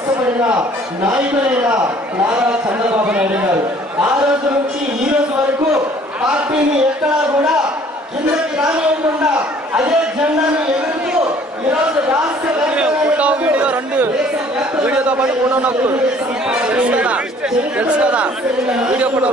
ఇష్టపడిన నాయకులైన నారా చంద్రబాబు నాయుడు గారు ఆ రోజు నుంచి ఈ రోజు వరకు పార్టీని ఎక్కడా కూడా కిందకి రానివ్వకుండా అదే జెండాను ఎదురుతూ ఈరోజు రాష్ట్ర వీడియోతో పాటు ఫోటో ఉన్నప్పుడు తెలుసు కదా వీడియో ఫోటో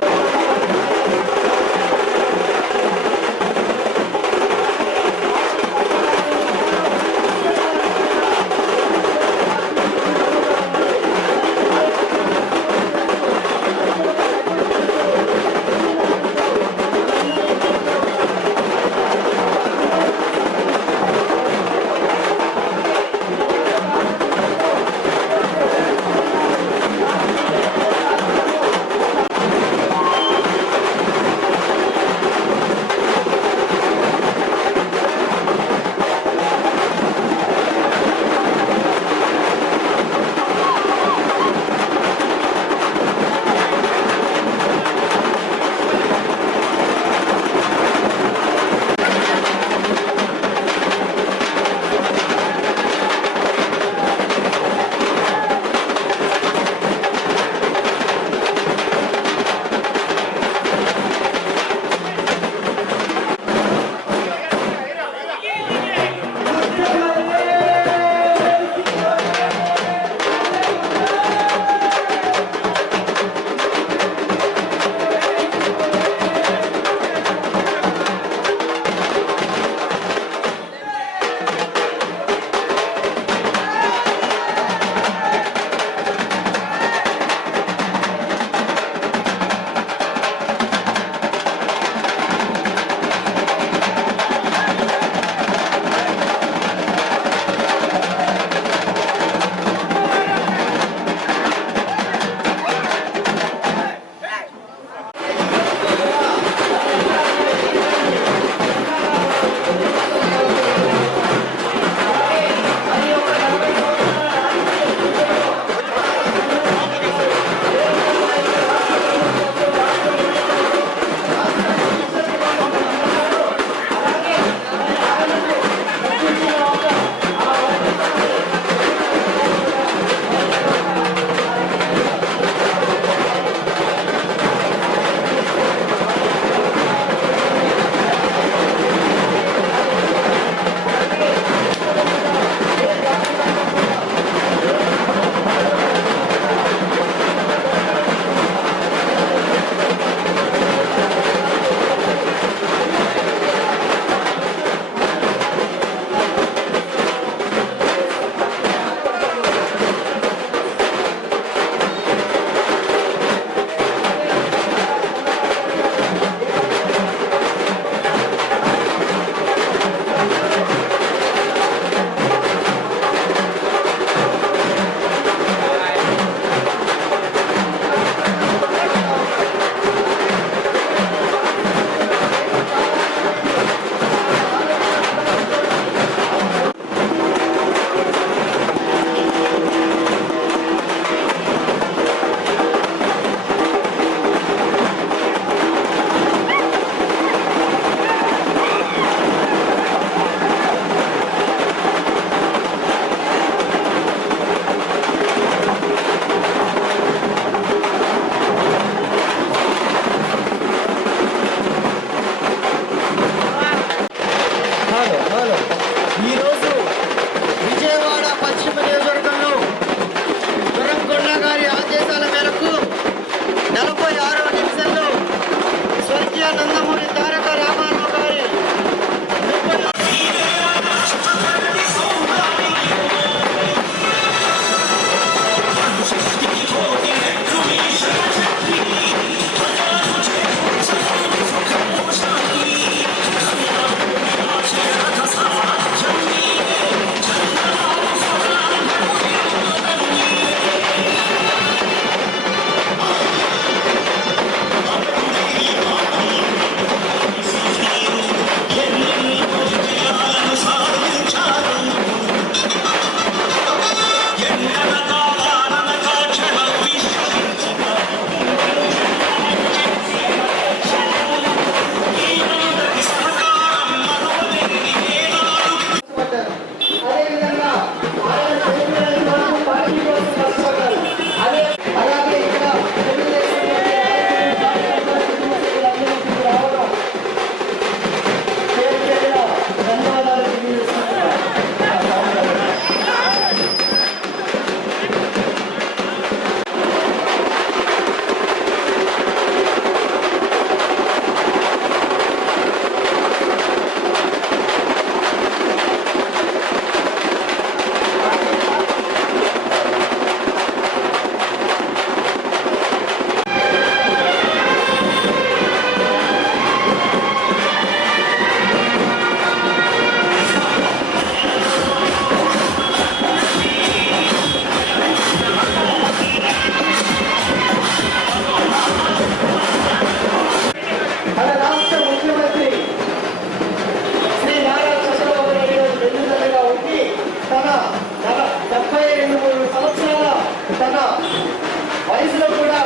వయసులో కూడా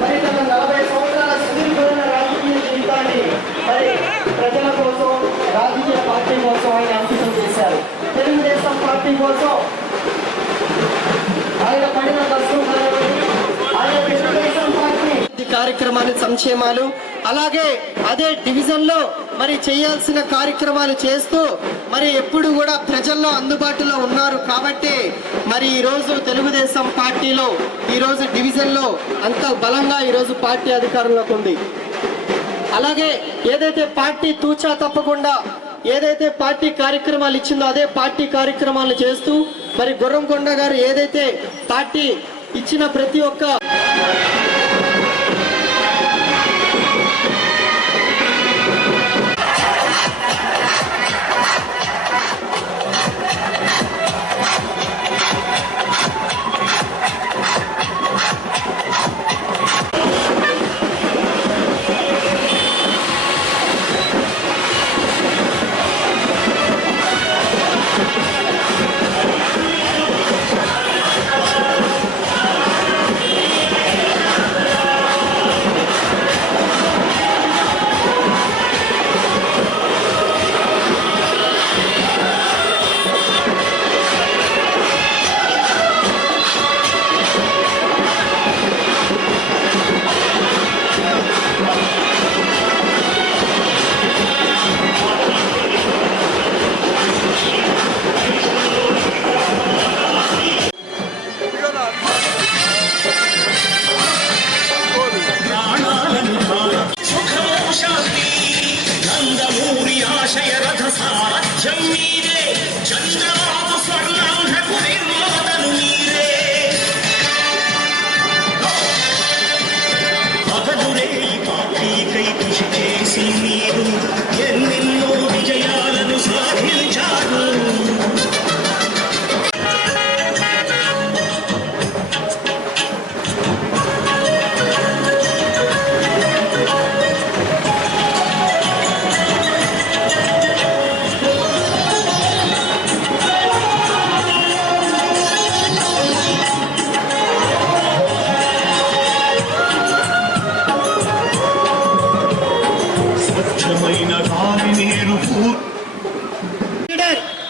మరి తన 40 సంవత్సరాల సుదీర్ఘమైన రాజకీయ జీవితాన్ని మరి ప్రజల కోసం రాజకీయ పార్టీ కోసం ఆయన అంకితం చేశారు. తెలుగుదేశం పార్టీ కోసం ఆయన పడిన కష్టం ఆయన తెలుగుదేశం పార్టీ కార్యక్రమాలు సంక్షేమాలు అలాగే అదే డివిజన్ లో మరి చేయాల్సిన కార్యక్రమాలు చేస్తూ మరి ఎప్పుడు కూడా ప్రజల్లో అందుబాటులో ఉన్నారు కాబట్టి మరి ఈ రోజు తెలుగుదేశం పార్టీలో ఈ రోజు డివిజన్ లో అంత బలంగా ఈ రోజు పార్టీ అధికారంలోకి ఉంది. అలాగే ఏదైతే పార్టీ తూచా తప్పకుండా ఏదైతే పార్టీ కార్యక్రమాలు ఇచ్చిందో అదే పార్టీ కార్యక్రమాలు చేస్తూ మరి గుర్రంకొండ గారు ఏదైతే పార్టీ ఇచ్చిన ప్రతి ఒక్క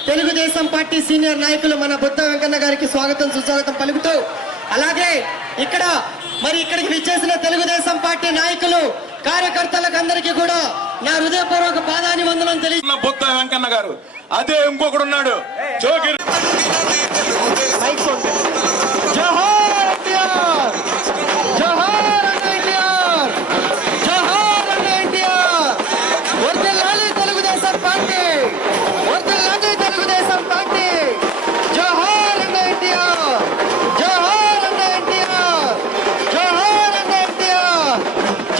తెలుగుదేశం పార్టీ సీనియర్ నాయకులు మన బుద్ధ వెంకన్న గారికి స్వాగతం సుస్వాగతం పలుకుతూ అలాగే ఇక్కడికి విచ్చేసిన తెలుగుదేశం పార్టీ నాయకులు కార్యకర్తలకు అందరికీ కూడా నా హృదయపూర్వక పాదాభివందనం తెలియజేస్తున్నా. బుద్ధ వెంకన్న గారు అదే ఇంకొకడు ఉన్నాడు జోగిర్ జోహార్ ఎన్టీఆర్ జోహార్ ఎన్టీఆర్ జోహార్ ఎన్టీఆర్ వర్ధిల్లాలి తెలుగుదేశం పార్టీ వర్ధిల్లాలి తెలుగుదేశం పార్టీ జోహార్ ఎన్టీఆర్ జోహార్ ఎన్టీఆర్ జోహార్ ఎన్టీఆర్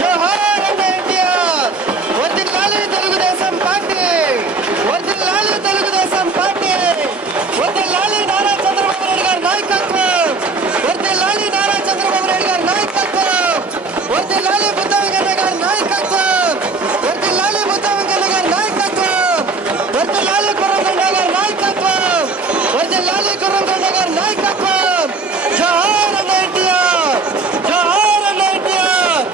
జోహార్ ఎన్టీఆర్ వర్ధిల్లాలి తెలుగుదేశం పార్టీ వర్ధిల్లాలి తెలుగుదేశం పార్టీ వర్ధిల్లాలి నారా చంద్రబాబు నాయుడు గారి నాయకత్వం వర్ధిల్లాలి నారా చంద్రబాబు నాయుడు గారి నాయకత్వం వర్ధిల్లాలి బుద్ధ వెంకన్న గారి నాయకత్వం వర్ధిల్లాలి బుద్ధ వెంకన్న గారి నాయకత్వం వర్ధిల్లాలి గుర్రంకొండ గారి నాయకత్వం వర్ధిల్లాలి గుర్రంకొండ గారి నాయకత్వం జోహార్ ఎన్టీఆర్ జోహార్ ఎన్టీఆర్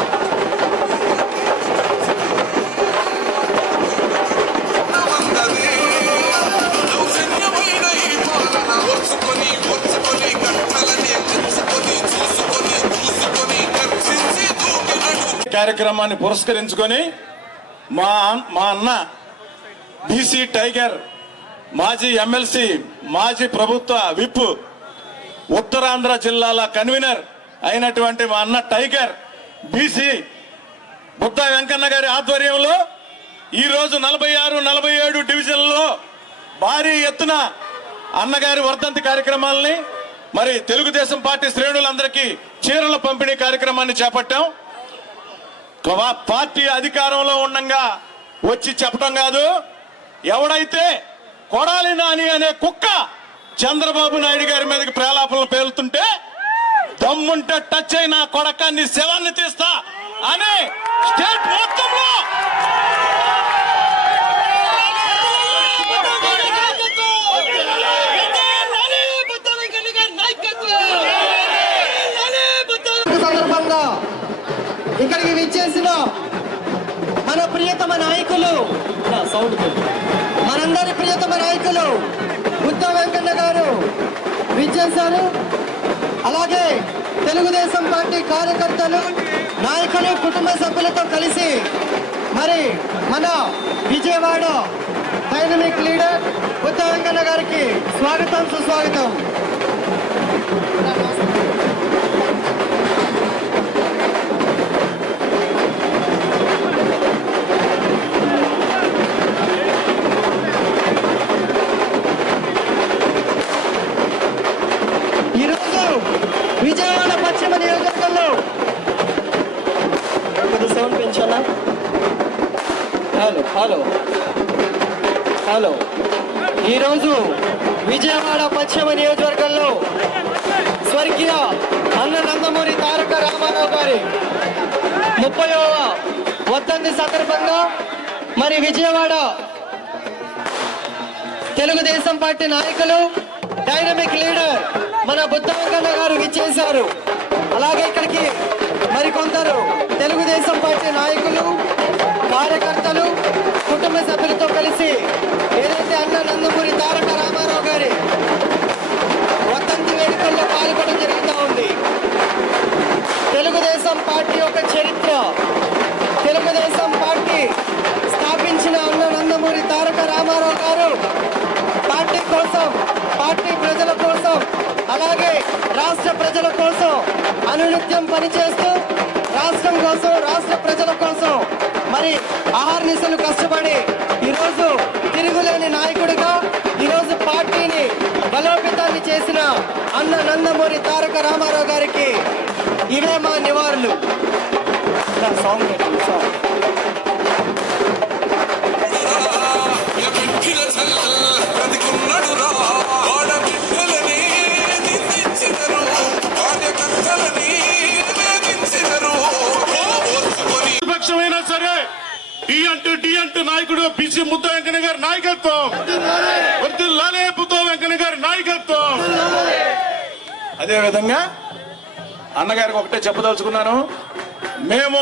కార్యక్రమాన్ని పురస్కరించుకొని మా అన్న బీసీ టైగర్ మాజీ ఎమ్మెల్సీ మాజీ ప్రభుత్వ విప్ ఉత్తరాంధ్ర జిల్లాల కన్వీనర్ అయినటువంటి మా అన్న టైగర్ బీసీ బుద్ధ వెంకన్న గారి ఆధ్వర్యంలో ఈరోజు 46, 47 డివిజన్లలో భారీ ఎత్తున అన్నగారి వర్ధంతి కార్యక్రమాలని మరి తెలుగుదేశం పార్టీ శ్రేణులందరికీ చీరల పంపిణీ కార్యక్రమాన్ని చేపట్టాం. పార్టీ అధికారంలో ఉండగా వచ్చి చెప్పడం కాదు, ఎవడైతే కొడాలి నాని అనే కుక్క చంద్రబాబు నాయుడు గారి మీదకి ప్రేలాపనలు పేలుతుంటే దమ్ముంటే టచ్ అయిన కొడకాన్ని శవాన్ని తీస్తా అని స్టేట్ మొత్తంలో ఇక్కడికి విచ్చేసిన మన ప్రియతమ నాయకులు, మనందరి ప్రియతమ నాయకులు బుద్ధ వెంకన్న గారు విచ్చేశారు. అలాగే తెలుగుదేశం పార్టీ కార్యకర్తలు, నాయకులు, కుటుంబ సభ్యులతో కలిసి మరి మన విజయవాడ డైనమిక్ లీడర్ బుద్ధ వెంకన్న గారికి స్వాగతం, సుస్వాగతం. ఈరోజు విజయవాడ పశ్చిమ నియోజకవర్గంలో కొద్ది సౌండ్ పెంచాలా? Hello hello hello. ఈరోజు విజయవాడ పశ్చిమ నియోజకవర్గంలో స్వర్గీయ అన్న నందమూరి తారక రామారావు గారి 30వ వర్ధంతి సందర్భంగా మరి విజయవాడ తెలుగుదేశం పార్టీ నాయకులు, డైనమిక్ లీడర్ మన బుద్ధ వెంకన్న గారు విచ్చేశారు. అలాగే ఇక్కడికి మరికొందరు తెలుగుదేశం పార్టీ నాయకులు, కార్యకర్తలు, కుటుంబ సభ్యులతో కలిసి ఏదైతే అన్న నందమూరి తారక రామారావు గారి వర్ధంతి వేడుకల్లో పాల్గొనడం జరుగుతూ ఉంది. తెలుగుదేశం పార్టీ యొక్క చరిత్ర, తెలుగుదేశం పార్టీ స్థాపించిన అన్న నందమూరి తారక రామారావు గారు పార్టీ కోసం, పార్టీ ప్రజల కోసం, అలాగే రాష్ట్ర ప్రజల కోసం అనునిత్యం పనిచేస్తూ రాష్ట్రం కోసం, రాష్ట్ర ప్రజల కోసం మరి ఆహార్నిశలు కష్టపడి ఈరోజు తిరుగులేని నాయకుడిగా ఈరోజు పార్టీని బలోపేతాన్ని చేసిన అన్న నందమూరి తారక రామారావు గారికి ఇవే మా నివాళులు. ప్రతిపక్షమైనా సరే డి అంటూ నాయకుడు బీసీ బుద్ధ వెంకన్న గారి నాయకత్వం, వర్ధిల్లాలే బుద్ధ వెంకన్న గారి నాయకత్వం. అదే విధంగా అన్నగారికి ఒకటే చెప్పదలుచుకున్నాను, మేము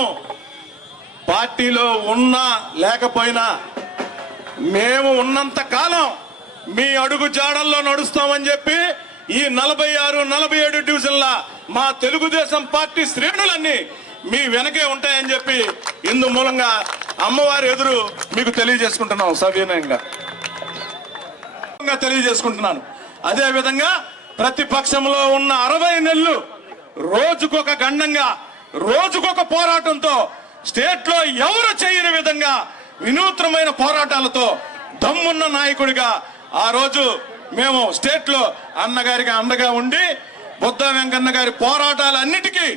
పార్టీలో ఉన్నా లేకపోయినా మేము ఉన్నంత కాలం మీ అడుగు జాడల్లో నడుస్తామని చెప్పి ఈ 46, 47 డివిజన్ల మా తెలుగుదేశం పార్టీ శ్రేణులన్నీ మీ వెనకే ఉంటాయని చెప్పి ఇందు మూలంగా అమ్మవారి ఎదురు మీకు తెలియజేసుకుంటున్నాం, సవినయంగా తెలియజేసుకుంటున్నాను. అదే విధంగా ప్రతిపక్షంలో ఉన్న 60 నెలలు రోజుకొక గండంగా, రోజుకొక పోరాటంతో స్టేట్ లో ఎవరు చేయని విధంగా వినూత్నమైన పోరాటాలతో దమ్మున్న నాయకుడిగా ఆ రోజు మేము స్టేట్ లో అన్నగారికి అండగా ఉండి బుద్ధ వెంకన్న గారి పోరాటాలన్నిటికీ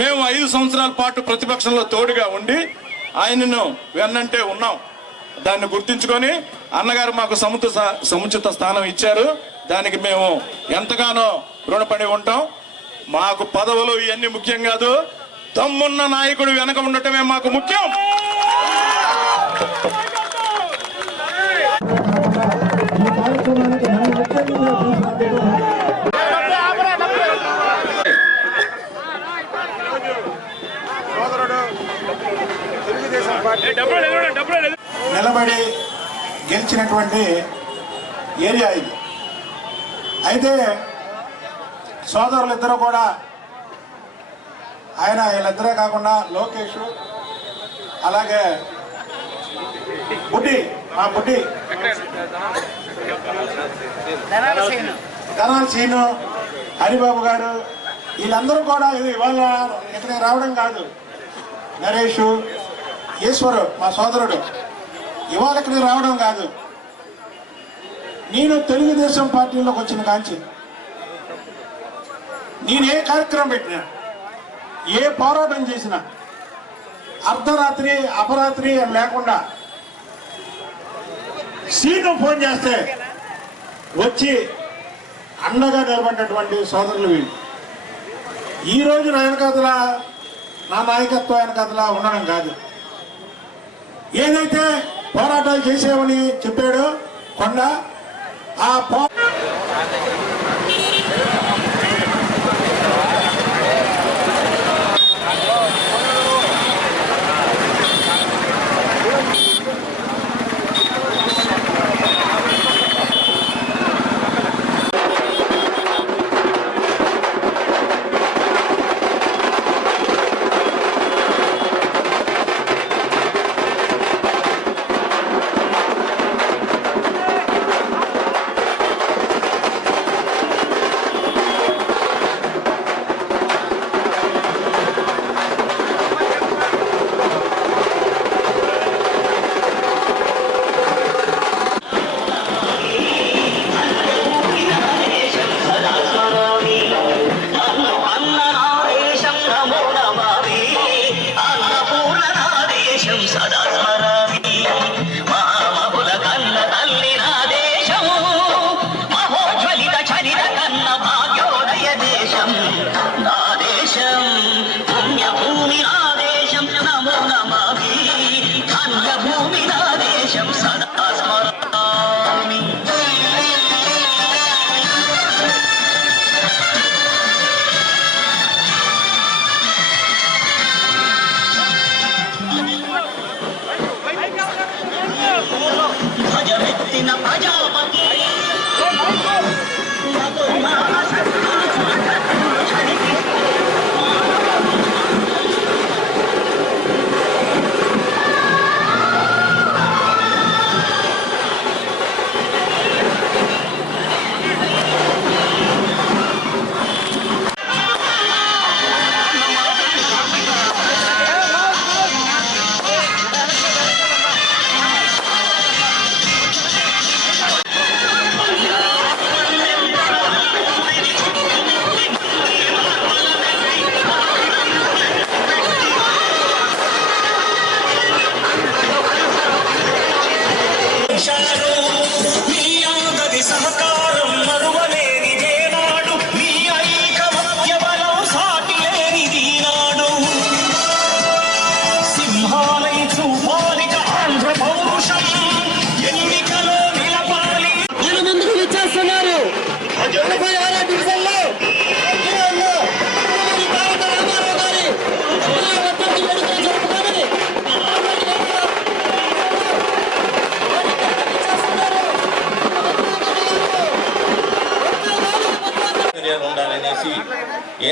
మేము 5 సంవత్సరాల పాటు ప్రతిపక్షంలో తోడుగా ఉండి ఆయనను వెన్నంటే ఉన్నాం. దాన్ని గుర్తించుకొని అన్నగారు మాకు సముచిత స్థానం ఇచ్చారు. దానికి మేము ఎంతగానో రుణపడి ఉంటాం. మాకు పదవులు ఇవన్నీ ముఖ్యం కాదు, దమ్మున్న నాయకుడు వెనక ఉండటమే మాకు ముఖ్యం. నిలబడి గెలిచినటువంటి ఏరియా ఇది. అయితే సోదరులిద్దరూ కూడా, వీళ్ళిద్దరే కాకుండా లోకేష్, అలాగే బుడ్డి, మా బుడ్డి ధనాల్ సీను, హరిబాబు గారు, వీళ్ళందరూ కూడా ఇవాళ ఇక్కడికి రావడం కాదు. నరేష్, ఈశ్వరు మా సోదరుడు ఇవాళ ఇక్కడికి రావడం కాదు. నేను తెలుగుదేశం పార్టీలోకి వచ్చిన కాంచి నేను ఏ కార్యక్రమం పెట్టినా, ఏ పోరాటం చేసినా అర్ధరాత్రి అపరాత్రి అని లేకుండా సీను ఫోన్ చేస్తే వచ్చి అండగా నిలబడినటువంటి సోదరులు వీళ్ళు. ఈరోజు నా వెనకాతల, నా నాయకత్వం వెనకాతల ఉండడం కాదు. ఏదైతే పోరాటాలు చేసేవని చెప్పాడో కొండ, ఆ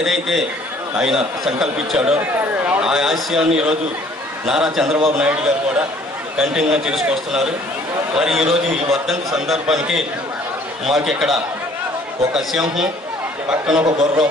ఏదైతే ఆయన సంకల్పించాడో ఆ ఆశయాన్ని ఈరోజు నారా చంద్రబాబు నాయుడు గారు కూడా కంటిన్యూగా చేసుకొస్తున్నారు. మరి ఈరోజు ఈ వర్ధంతి సందర్భానికి మాకు ఇక్కడ ఒక సింహం పక్కన ఒక గుర్రం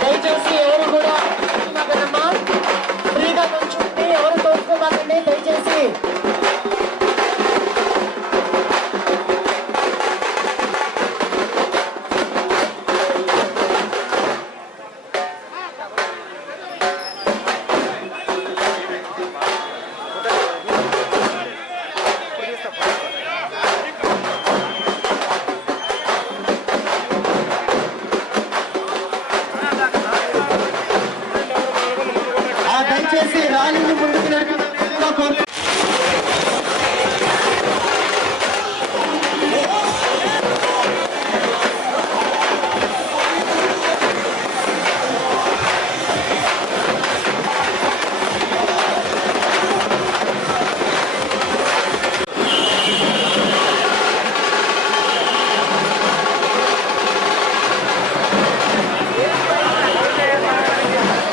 దయచేసి ఎవరు కూడా ఫ్రీగా నుంచుంటే ఎవరు తోచుకోవాలండి దయచేసి. దయచేసి ర్యాలీని ముందుకు నడిపి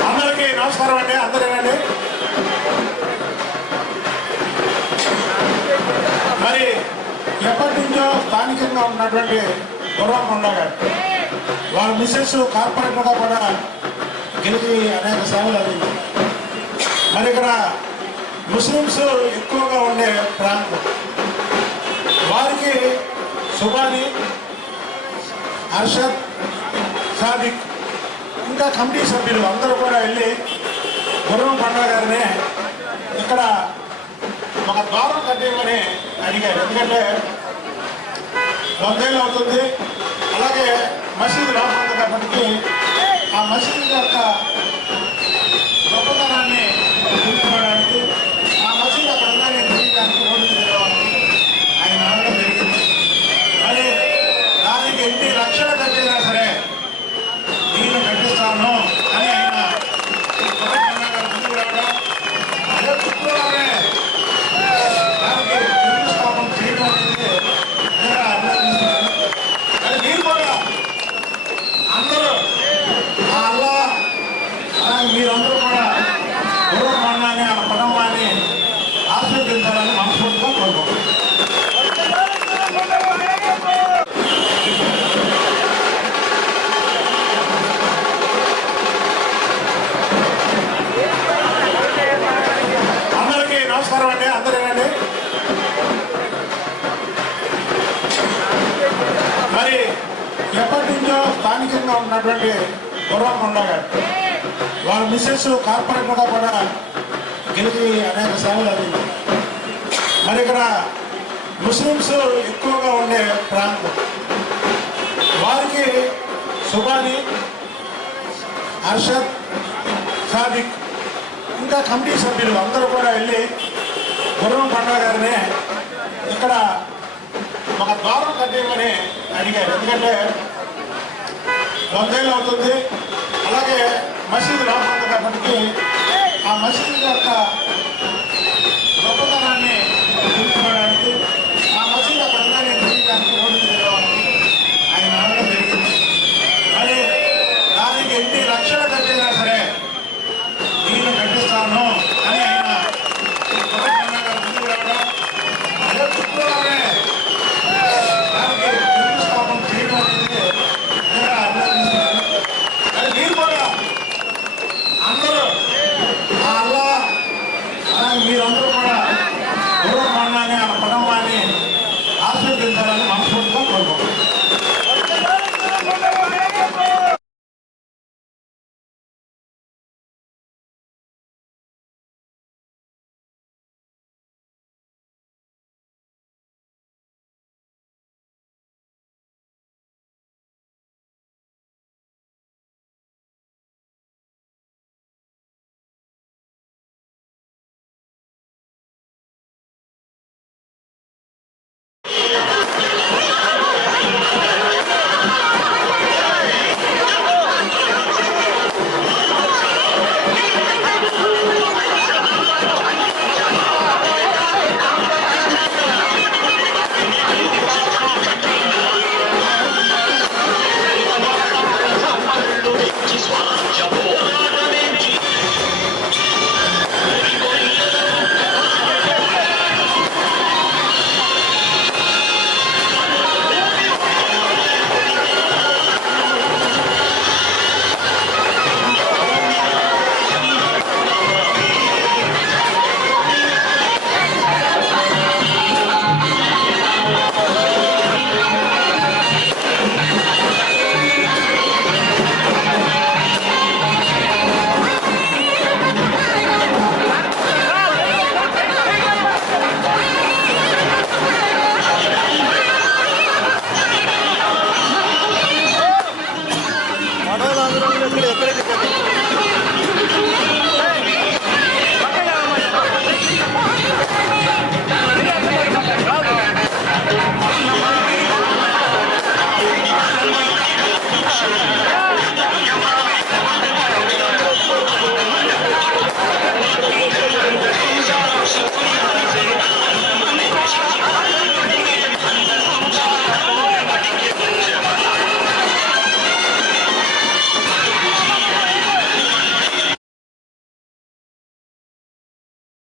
అందరికీ నమస్కారం అండి. అందరేనండి. మరి ఎప్పటి నుంచో స్థానికంగా ఉన్నటువంటి గుర్రంకొండ గారు వాళ్ళ మిస్సెస్ కార్పొరేటర్గా కూడా గెలిపి అనేక సేవలు అందింది. మరి ఇక్కడ ముస్లిమ్స్ ఎక్కువగా ఉండే ప్రాంతం. వారికి సుబాని, అర్షద్, సాదిక్ ఇంకా కమిటీ సభ్యులు అందరూ కూడా వెళ్ళి గుర్రం పండుగ గారిని ఇక్కడ ఒక ద్వారం కట్టేయమని అడిగారు. ఎందుకంటే 100 ఏళ్ళు అవుతుంది, అలాగే మసీదు రాబోతుంది కాబట్టి ఆ మసీదు యొక్క గొప్పతనాన్ని తెలుసుకోవడానికి, ఆ మసీదు అక్కడ ఉందని తెలియడానికి రోడ్డు తిరగడానికి ఆయన అనడం జరిగింది. మరి దానికి ఎన్ని లక్షలు కట్టినా సరే నేను కట్టిస్తాను అని ఆయన ముందుకు రావడం, అదే చుట్టూలోనే దానికి శంకుస్థాపన చేయడం అనేది అభినందిస్తున్నాను. కానీ మీరు కూడా అందరూ ఆ అల్లా అలాగే మీరందరూ కూడా గుర్రం మండలాన్ని ఆ కుటుంబాన్ని ఆశీర్వదించాలని మనస్ఫూర్తిగా కోరుకుంటున్నాను. అందరికీ నమస్కారం అండి. అందరేనండి. మరి ఎప్పటి నుంచో స్థానికంగా ఉన్నటువంటి గుర్రం కొండ గారు వాళ్ళ మిస్సెస్ కార్పొరేటర్గా కూడా గెలిచి అనేక సేవలు అందింది. మరి ఇక్కడ ముస్లిమ్స్ ఎక్కువగా ఉండే ప్రాంతం. వారికి సుబాని, అర్షద్, సాదిక్ ఇంకా కమిటీ సభ్యులు అందరూ కూడా వెళ్ళి గుర్రం పండుగ గారిని ఇక్కడ ఒక ద్వారం కట్టేయమని అడిగారు. ఎందుకంటే 100 ఏళ్ళు అవుతుంది, అలాగే మసీదు రాబోతుంది కాబట్టి ఆ మసీదు యొక్క గొప్పతనాన్ని తెలుసుకోవడానికి, ఆ మసీదు అక్కడ ఉందని తెలియడానికి రోడ్డు తిరగడానికి ఆయన అనడం జరిగింది. మరి దానికి ఎన్ని లక్షలు కట్టినా సరే నేను కట్టిస్తాను అని ఆయన ముందుకు రావడం, అదే చుట్టూలోనే దానికి శంకుస్థాపన చేయడం అనేది అభినందిస్తున్నాను. కానీ మీరు కూడా అందరూ ఆ అల్లా అలాగే మీరందరూ కూడా గుర్రం